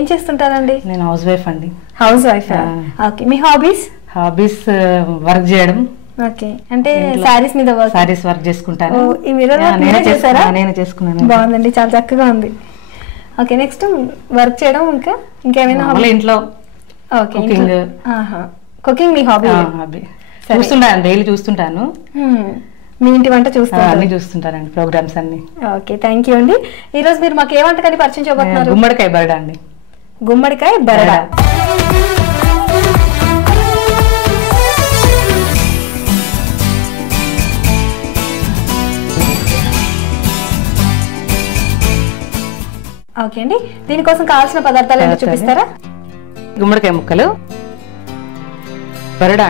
ఏం చేస్తుంటారండి? నేను హౌస్ వైఫ్ అండి. House wife. ఓకే, మీ హాబీస్? హాబీస్ వర్క్ చేయడం. ఓకే, అంటే సారీస్ మీద వర్క్. సారీస్ వర్క్ చేసుకుంటాను. ఈ మిర్రర్ వర్క్ మీరే చేశారా? నేను చేసుకున్నాను. బాగుందండి, చాలా చక్కగా ఉంది. ఓకే, నెక్స్ట్ వర్క్ చేయడం, ఇంకేమైనా ఇంట్లో కుకింగ్. కుకింగ్ మీ హాబీ? చూస్తుంటాను, డైలీ చూస్తుంటాను. మీ ఇంటి వంట అన్ని చూస్తుంటానండి, ప్రోగ్రామ్స్ అన్ని. ఓకే, థ్యాంక్ యూ అండి. ఈ రోజు మీరు మాకు ఏ వంటకాన్ని పరిచయం చేయబోతున్నారు? గుమ్మడికాయ బరడా అండి. గుమ్మడికాయ బరడా. ఓకే అండి, దీనికోసం కావాల్సిన పదార్థాలు ఏంటో చూపిస్తారా? గుమ్మడికాయ ముక్కలు, బరడా,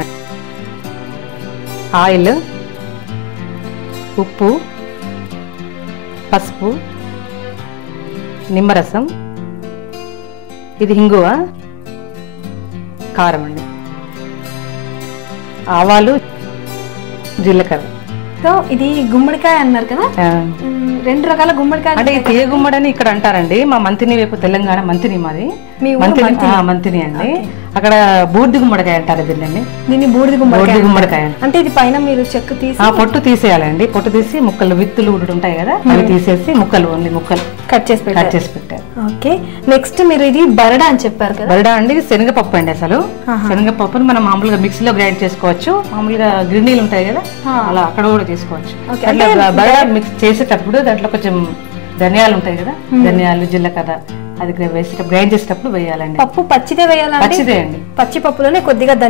ఆయిల్, ఉప్పు, పసుపు, నిమ్మరసం, ఇది హింగువ, కారం అండి, ఆవాలు, జీలకర్ర. సో ఇది గుమ్మడికాయ అన్నారు కదా, రెండు రకాల గుమ్మడికాయ. అంటే తీయ గుమ్మడని ఇక్కడ అంటారండి. మా మంతిని వైపు, తెలంగాణ మంతిని మాది. మంతిని అండి. అక్కడ బూడిది గుమ్మడికాయ అంటారు దీన్ని. దీన్ని బూడిది గుమ్మడికాయ అంటే ఇది పైన మీరు చెక్కు తీసి పొట్టు తీసేయాలండి. పొట్టు తీసి ముక్కలు, విత్తులు ఉంటాయి కదా, అవి తీసేసి ముక్కలు, ఓన్లీ ముక్కలు కట్ చేసి పెట్టారు. ఓకే, నెక్స్ట్ మీరు ఇది బరడా అని చెప్పారు కదా. బరడా అండి శనగపప్పు అండి. అసలు శనగపప్పుని మనం మామూలుగా మిక్సీలో గ్రైండ్ చేసుకోవచ్చు. మామూలుగా గిన్నెలు ఉంటాయి కదా, అలా అక్కడ కూడా చేసుకోవచ్చు. బరడా మిక్స్ చేసేటప్పుడు దాంట్లో కొంచెం ధనియాలు ఉంటాయి కదా, ధనియాలు, జీలకర్ర, అది వేసేటప్పుడు గ్రైండ్ చేసేటప్పుడు వేయాలండి. పప్పు పచ్చిదే వేయాలండి? పచ్చిదే అండి. పచ్చి పప్పులోనే కొద్దిగా ధనియాలు